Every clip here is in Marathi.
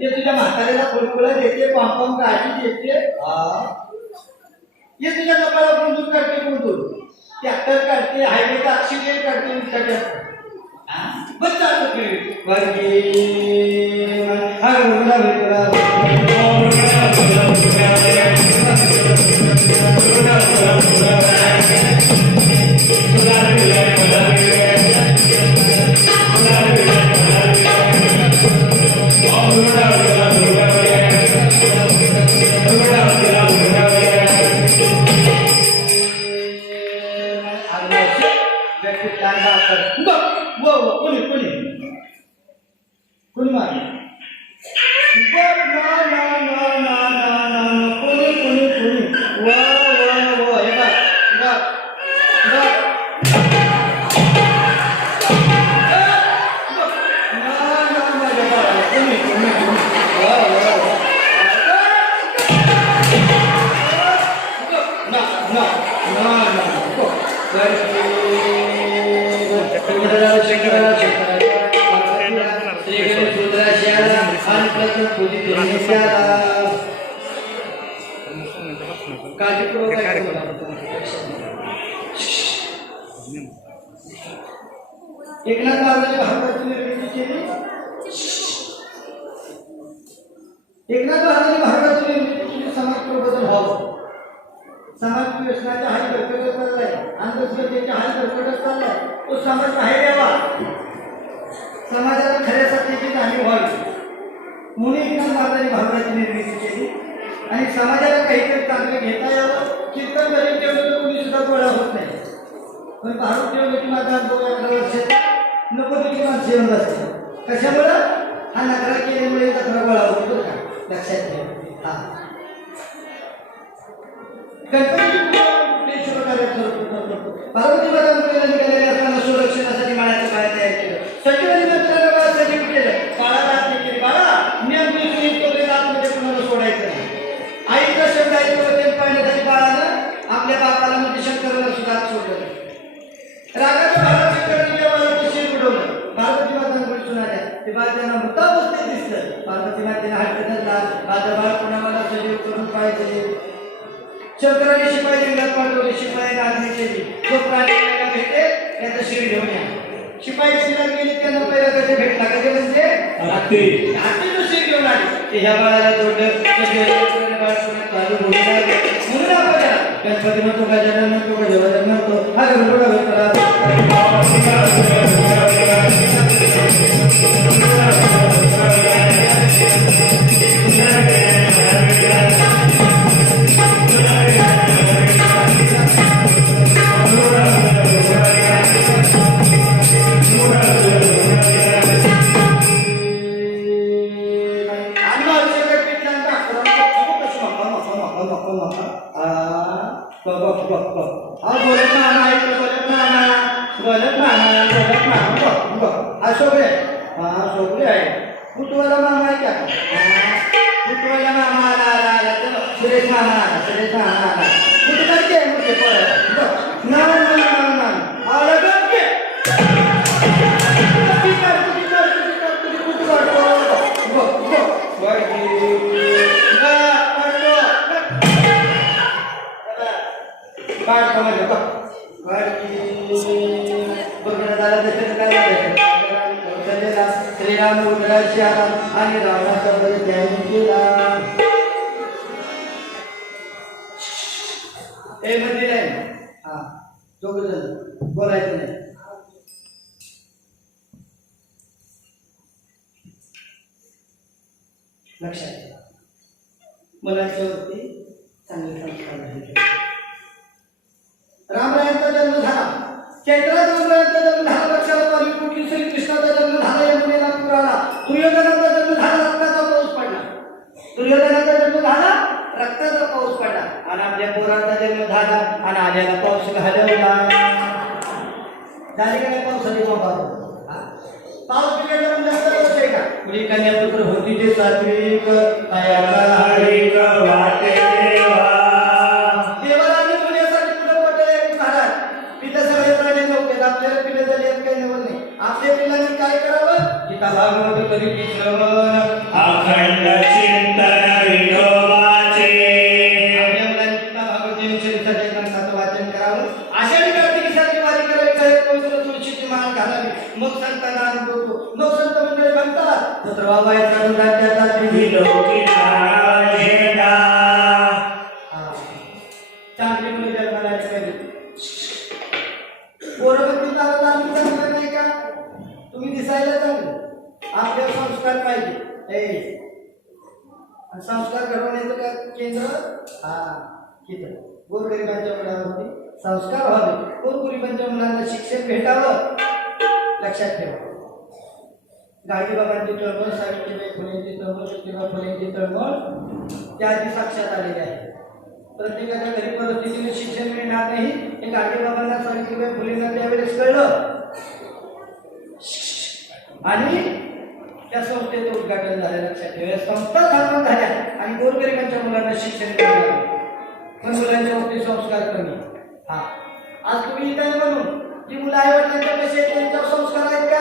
ये तुझ्या म्हाताऱ्याला फुलफुला देते, पांपम काठी देते, ये तुझ्या कपाळा गुंतून काढते, गुंतून ट्रॅक्टर काढते, हायवेचा ऍक्सिडेंट काढते, बस चालू एकनाथ महाराजांनी भारताची निर्मिती केली. एकनाथ महाराजांनी भारताची निर्मिती केली. समाज प्रबोधन व्हावं, समाज व्यसनाच्या हाल कर्कट चाललाय, अंधश्रद्धेच्या हाल कर्कट चाललाय, तो समाज बाहेर यावा, समाजाला खऱ्या सत्याची जाणीव व्हावी म्हणून एकनाथ महाराजांनी भारताची निर्मिती केली. आणि समाजाला काहीतरी चांगलं घेता यावं. कीर्तन करीत ठेवलं तर कोणी सुद्धा गोळा होत नाही, पण भारूड ठेवलं की माझा 11 वर्षाचा नको तिथे माणसं येऊन बसते. कशामुळं? हा नकरा केल्यामुळे नकरा गोळा होतो का, लक्षात ठेव. गणपती शुभ कार्य करतो. पार्वती माता निघालेले असताना सुरक्षणासाठी माळ्याचं पाय तयार केलं. सजीवानी मित्राला बाळा सजीव केलं. बाळा रात केली. बाळा नियम दिवशी तोले रातमध्ये कुणाला सोडायचं नाही. आईचं शब्द ऐकलं ते पाहण्यासाठी बाळानं आपल्या बापाला म्हणजे शंकराला सुद्धा सोडलं. रागाच्या बाळा शंकराच्या बाळाचं शिर उडवलं. पार्वती मातांकडे सुनाल्या ते बाळ त्यांना मृतावस्थेत दिसलं. पार्वती मातेने हट्ट धरला, माझं बाळ पुन्हा मला सजीव करून पाहिजे. शंकराने शिपाई जंगलात पाठवले. शिपाई आज्ञा केली, जो प्राणी भेटे त्याचं शिर घेऊन या. शिपाई शिरात गेली. त्यांना पहिला कधी भेटला, कधी म्हणजे हातीचं शिर घेऊन आले. ते ह्या बाळाला जोडलं. बाळ चालू म्हणून आपण गणपती म्हणतो, गजानन म्हणतो, गजवदन म्हणतो. हा गणपती कुटवाला मामा आहे का? कुटवाला मामा आला. सुरेश मामा आला. सुरेश मामा आला. कुठे करते मुझे पळत ना ना ना ना आला करते तुम्ही कुठे वाटतो श्रीराम उदराशी आला आणि रावणाचा बळी त्याने केला. हे मंदिर आहे. हा दोघं बोलायचं नाही. लक्षात ठेवा, मुलांच्या वरती चांगले संस्कार झाले. चैत्रात इंद्राचा जन्म झाला, लक्षात आली कुठली श्रीकृष्णाचा जन्म झाला, यमुनेला पूर आला, दुर्योधनाचा जन्म झाला, रक्ताचा पाऊस पडला. दुर्योधनाचा जन्म झाला, रक्ताचा पाऊस पडला. आणि आपल्या पोराचा जन्म झाला आणि आल्याला पाऊस घालवला. झाली का नाही पावसाची पाऊस बिघडला म्हणजे असं आहे का? पुढे कन्यापुत्र होती ते सात्विक वाटे देवाला पुण्यासाठी पुढे मोठे महाराज पिता सगळे प्राणी नव्हते, आपल्याला पिले झाले काही नवल नाही. आपल्या पिलांनी काय करावं? गीता भागवत कधी श्रवण अखंड चिंतन विठोबाचे. आपल्या मुलांनी गीता भागवत शरीराच्या ग्रंथाचं वाचन करावं. आषाढी कार्तिकीसाठी वारी करावी, काही पवित्र तुळशीची माळ घालावी, मग संतांना अनुभवतो. मग संत मंडळी म्हणतात सत्रवाबाईचा मुलांच्या विलोकी झेंडा चांगली मुली जन्माला आली. पोरं चांगलं नाही का? तुम्ही दिसायला चांगलं, आपले संस्कार पाहिजे. संस्कार घडवण्याचं का केंद्र तिथं गोरगरिबांच्या मुलांवरती संस्कार व्हावे, गोरगरिबांच्या मुलांना शिक्षण भेटावं. लक्षात ठेवा. गाडगेबाबांची चळवळ, सावित्रीबाई फुलेंची चळवळ, ज्योतिबा फुलेंची चळवळ त्या आधी साक्षात आलेली आहे. प्रत्येकाच्या गरीब परिस्थितीने शिक्षण मिळणार नाही हे गाडगेबाबांना, सावित्रीबाई फुलेंना त्यावेळेस कळलं आणि त्या संस्थेचं उद्घाटन झालं. लक्षात ठेवा. संस्था स्थापन झाल्या आणि गोरगरिबांच्या मुलांना शिक्षण मिळालं. पण मुलांच्या बाबतीत संस्कार कमी. आज तुम्ही काय म्हणून जी मुलं आई वडिलांच्या कसे आहेत त्यांच्यावर संस्कार आहेत का?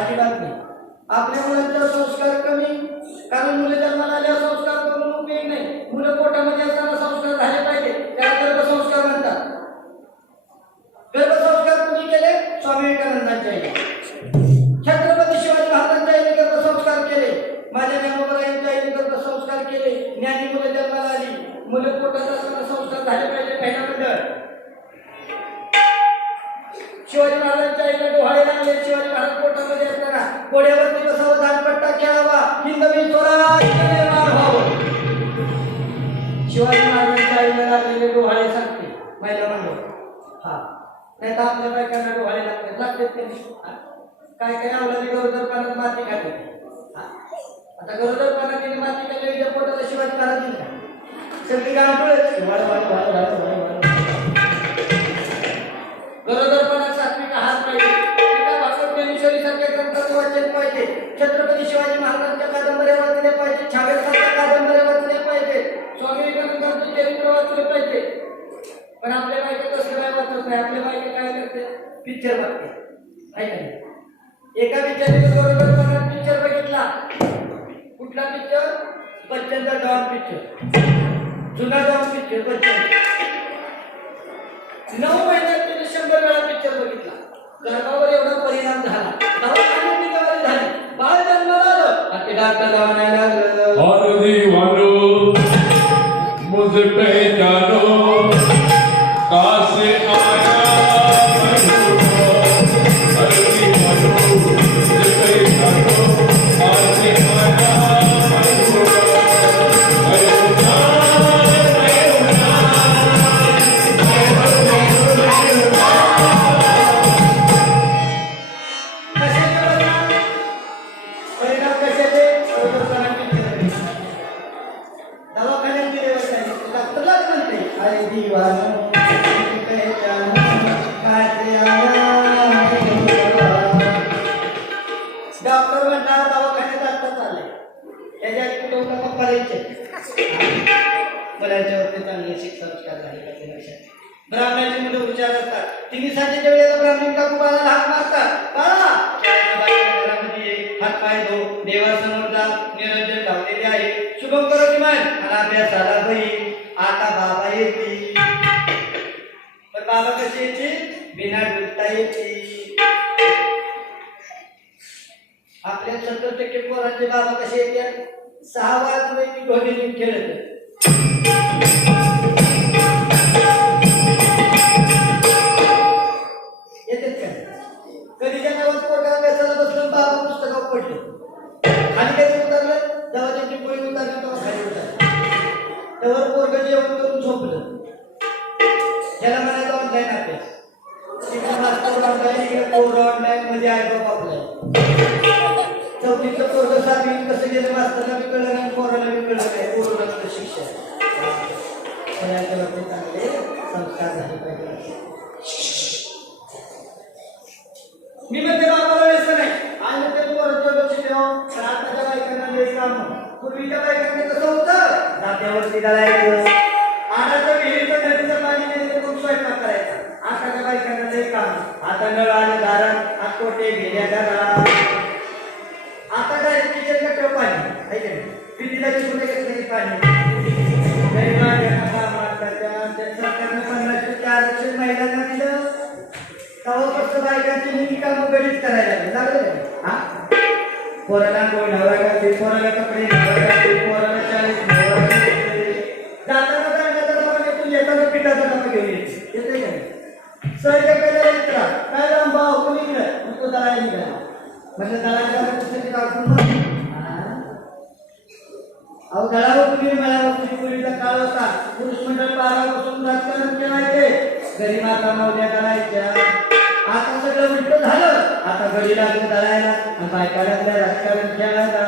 अजिबात नाही. आपल्या मुलांच्यावर संस्कार कमी, कारण मुलं जन्माला आल्यावर संस्कार करून उपयोग नाही. मुलं पोटामध्ये असताना संस्कार झाले पाहिजे, त्याला गर्भसंस्कार म्हणतात. गर्भसंस्कार कुणी केले? स्वामी विवेकानंदांच्या आईने. छत्रपती शिवाजी महाराजांच्या आईने गर्भसंस्कार केले, माझ्या ज्ञानोबरायांच्या आईने गर्भसंस्कार केले. ज्ञानी मुलं जन्माला आली, मुलं पोटात असताना संस्कार झाले पाहिजे. पहिला मंडळ शिवाजी महाराजांच्या आईला डोहाळे लागले. शिवाजी महाराज पोटामध्ये असताना घोड्यावरती बसावं, दानपट्टा खेळावा, हिंदवी स्वराज्य निर्माण व्हावं. शिवाजी महाराजांच्या आईला लागलेले डोहाळे सांगते महिला मंडळ. नाही तर आपल्या बायकांना डोहाळे लागतात काय काय आवडली गरोदर पाण्यात माती खाते. आता गरोदर पाण्यात माती खाल्ली पोटाला शिवाजी महाराज दिला सगळी गरोदरपणात सात्विक आहार पाहिजे. गीता भागवत ज्ञानेश्वरीसारख्या ग्रंथाचं वाचन पाहिजे. छत्रपती शिवाजी महाराजांच्या कादंबऱ्या वाचल्या पाहिजे. छागरसारख्या कादंबऱ्या वाचल्या पाहिजे. स्वामी विवेकानंदांचं चरित्र वाचलं पाहिजे. पण आपल्या बायका कसं काय वाचत नाही? आपल्या बायका काय करते? पिक्चर बघते. ऐका एका बिचारीने गरोदरपणात पिक्चर बघितला. कुठला पिक्चर? बच्चनचा डॉन पिक्चर, जुना डॉन पिक्चर. बच्चन 9 महिन्यात त्याने 100 वेळा पिक्चर बघितला. गर्भावर एवढा परिणाम झाला, दवाखान्यात निघाली झाली, बाळ जन्माला आलं आणि डॉक्टरला म्हणायला लागलं और दीवानो मुझ पे जानो कासे आया डॉक्टर म्हणला दवाखान्यात आता चाललंय. त्याच्या मुलांच्यावरती चांगले संस्कार झाले. ब्राह्मणाची मुलं हुशार असतात. तिन्ही साजेच्या वेळेला ब्राह्मण काकू बाळाला हात मारतात. घरामध्ये हात पाय धो, देवासमोर जा, निरंजन लावलेले आहे. शुभम करो किमान आणि अभ्यासाला बही. आता बाबा येतील. पण बाबा कसे येतील? बिना डुलता येतील. आपल्या 70% पोरांचे बाबा कसे येतात? 6 वाजल्यापैकी ढोली खेळत येतात का? कधी ज्या गावात पोरगा अभ्यासाला बसलं, बाबा पुस्तकावर पडले, खाली कधी उतरलं, जेव्हा त्यांची पोळी उतरली तेव्हा खाली उतरलं. तेव्हा पोरग जेवण करून झोपलं. त्याला म्हणायचं ऑनलाईन अभ्यास. तिकडे मास्तर ऑनलाईन इकडे पोरं ऑनलाईन म्हणजे आहे बाप आपलं चौथीचं पोरं सातवीत कसं गेलं मास्तरला बी कळलं नाही पोराला बी कळलं नाही पोराला शिक्षण सगळ्यांच्या बाबतीत चांगले संस्कार झाले पाहिजे मी म्हणते बाबाला व्यसन नाही आणि ते पोराच्या लक्ष ठेवा तर आताच्या बायकांना लई काम पूर्वीच्या बायकांना कसं होतं जात्यावरती घालायचं आताच्या विहिरीचं नदीचं पाणी गेलं खूप स्वयंपाक करायचा आताच्या बायकांना लई काम आता नळ आणि दारण आटोटे गेल्या घरात आता काय किचन कट्ट्यावर पाणी आहे का नाही पिंडीला कुठे घेतलं की पाणी सरकारनं 50% आरक्षण महिलांना दिलं तेव्हापासून बायकांची मुली कामं गडीत करायला लागलं हा पोराला कोण नवरा घालते पोराला कपडे नवरा घालते पोराला शाळेत नवरा घालते जाताना जाण्याचा डबा घेऊन येताना पिठाचा डबा घेऊन येते का नाही सहज मित्रा काय रामभाव कुणीकडे मग तो दळायला निघाला म्हणजे दळायला पुस्तकी काढून अहो दळावर कुणी मिळावं कुणी पूर्वीचा काळ होता पुरुष मंडळ 12 पासून राजकारण केवायचे घरी माता मावल्या दळायच्या आता सगळं उलट झालं आता घडी लागून दळायला आणि बायका लागल्या राजकारण खेळायला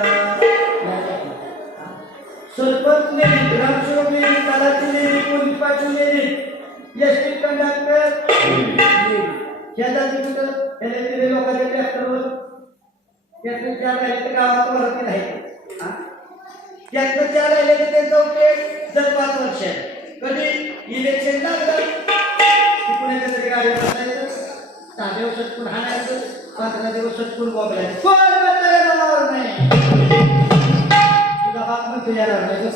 सरपंच नेली ग्रामसेवक नेली तलाठी नेली पोलीस पाटील नेली एसटी कंडक्टर शेजारची कुठं दिले लोकांच्या ट्रॅक्टरवर ट्रॅक्टर चार राहिले तर गावात वरती राहिले ट्रॅक्टर चार राहिले तर त्यांचा उपयोग जर 5 वर्ष कधी इलेक्शन लागलं कुणाच्या तरी गाडी बसायचं 6 दिवस सटकून हाणायचं 15 दिवस सटकून बोबलायचं कोण मतदानावर नाही तुझा बाप मग तुझ्या नाही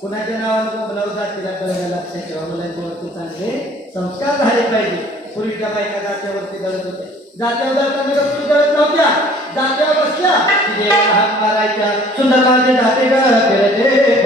कुणाच्या नावानं बोबलावं जातीला कळायला लक्षात ठेवा मुलांच्यावरती चांगले संस्कार झाले पाहिजे पूर्वीच्या बायका जात्यावरती दळत होते जात्यावर दळताना गप्पी दळत नव्हत्या जात्यावर बसल्या देवाला हात मारायच्या सुंदर माझे जाते ग फिरते